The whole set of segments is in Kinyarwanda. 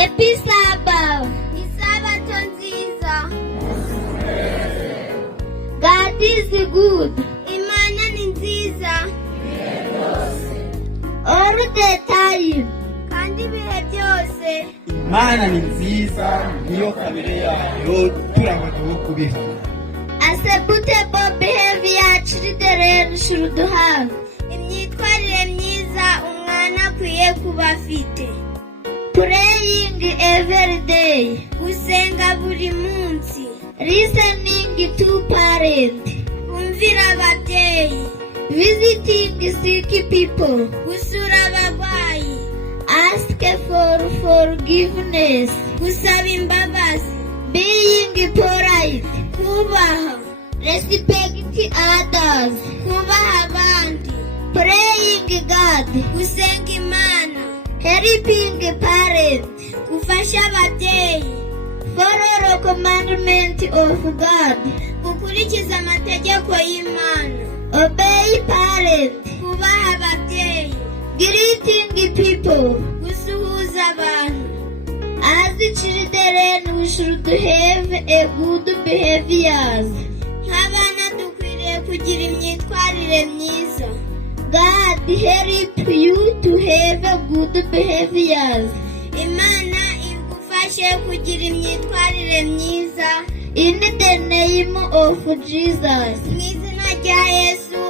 Happy Sabbath. Isabato nziza. God is good. Imana ni nziza. All the time. Kandi ibihe byose. Imana ni nziza, niyo kamere yayo turangwa kubiha. Acceptable behavior children should have. Imyitwarire myiza umwana akwiye kuba afite. Praying every day. Gusenga buri munsi. Listening to parents. Kumvira ababyeyi. Visiting sick people. Gusura abarwayi. Ask for forgiveness. Gusaba imbabazi. Being polite. Kubaha. Respect others. Kubaha abandi. Praying God. Gusenga Imana. Helping parents. Gufasha ababyeyi. Follow commandment of God. Gukurikiza amategeko y'Imana. Obey parents. Kubaha ababyeyi. Greeting people. Gusuhuza abantu. As children we should have a good behaviors. Nk'abana dukwiriye kugira imyitwarire myiza. God help you to have a good behaviors. Imana igufashe kugira imyitwarire myiza. In the name of Jesus. Mu izina rya Yesu.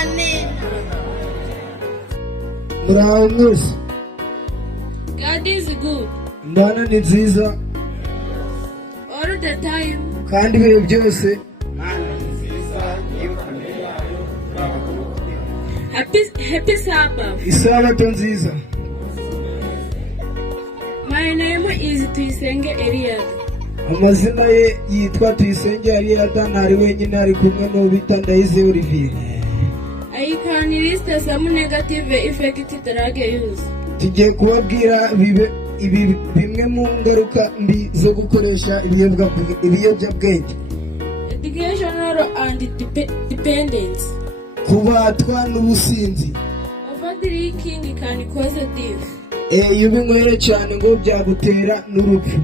Amen. Muraho mwese. God is good. Imana ni nziza. All the time. Kandi ibihe byose. Imana ni nziza, niyo kamere yayo turangwa kubiha. Happy Sabbath. Isabato nziza. My name is Tuyisenge Elias. Amazina ye yitwa Tuyisenge Eliada, ntari wenyine ari kumwe n'ubita Ndayize Olivier. I can list some negative effects drug use. Tugiye kubabwira bimwe mu ngaruka mbi zo gukoresha ibiyobyabwenge. Educational and dependence. Kubatwa n'ubusinzi. Overdrinking can cause death. Iyo ubinyweye cyane ngo byagutera n'urupfu.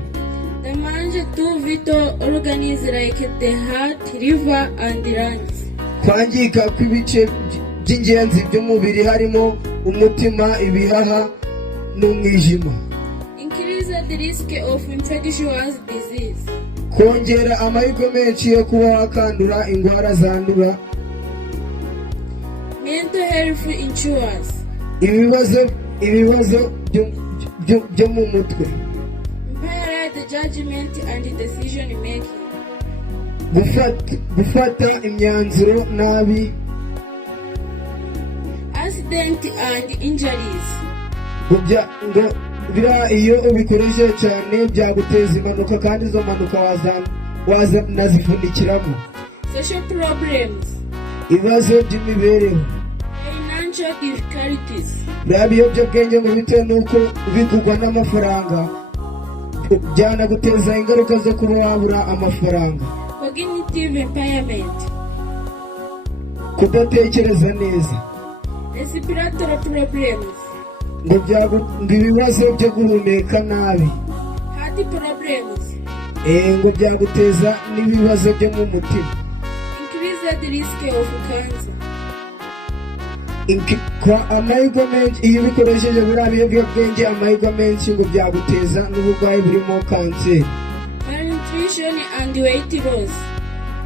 The mange two vital organs like the heart, liver and lungs. Kwangika kw'ibice by'ingenzi by'umubiri harimo umutima, ibihaha n'umwijima. Increase the risk of infectious disease. Kongera amahirwe menshi yo kuba wakandura indwara zandura. Mental health insurance. Ibibazo byo mu mutwe. Impaired judgment and decision making. Gufata imyanzuro nabi. Accident and injuries. Iyo ubikoresheje cyane byaguteza impanuka kandi izo mpanuka wazanazifunikiramo. Social problems. Ibibazo by'imibereho. Financial difficulties. Biriya biyobyabwenge ngo bitewe n'uko bigurwa n'amafaranga byanaguteza ingaruka zo kuba wabura amafaranga. Cognitive impairment. Kudatekereza neza. Respiratory problems. ngo ibibazo byo guhumeka nabi. Heart problems. Ngo byaguteza n'ibibazo byo mu mutima. Increased risk of cancer. Amahirwe menshi iyo ubikoresheje buriya biyobyabwenge, amahirwe menshi ngo byaguteza n'uburwayi burimo kanseri. Malnutrition and weight loss.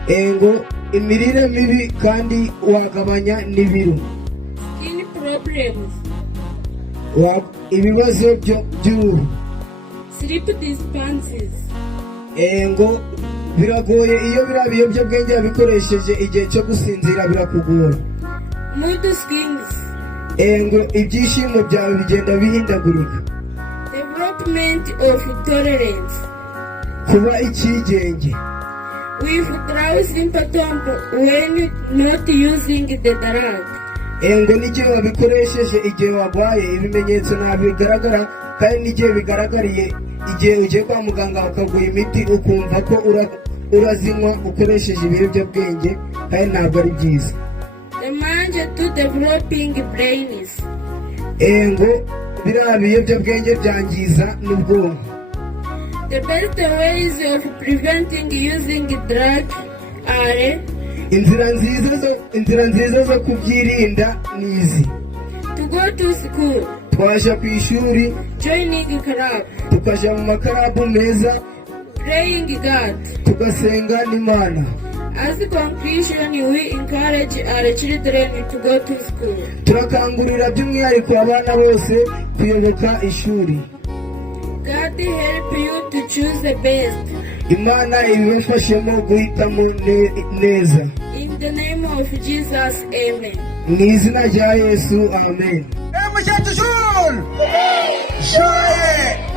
Ngo imirire mibi kandi wagabanya n'ibiro. Skin problems. Ibibazo by'uruhu. Sleep disturbances. Ngo biragoye iyo biriya biyobyabwenge wabikoresheje igihe cyo gusinzira birakugora. Mood swings. Ngo ibyishimo byawe bigenda bihindagurika. Development of tolerance. Kuba icyigenge. Withdraw symptoms when not using the drug. Ngo n'igihe wabikoresheje igihe warwaye ibimenyetso ntabwo bigaragara, kandi n'igihe bigaragariye igihe ugiye kwa muganga bakaguha imiti ukumva ko urazinywa ukoresheje ibiyobyabwenge, kandi ntabwo ari byiza. The mange to developing brains. Ngo biriya biyobyabwenge byangiza n'ubwonko. The best ways of preventing using drug are inzira nziza zo kubyirinda ni izi: to go to school, twaja ku ishuri, joining club, tukaja mu makarabu meza, praying God. tugasenga n'Imana. As a conclusion, we encourage our children to go to school. Turakangurira by'umwihariko abana bose kuyoboka ishuri. God help you to choose the best. Imana ibibafashemo guhitamo neza. In the name of Jesus, amen. Mu izina rya Yesu, amen. Mucaca, shuri! Shuri!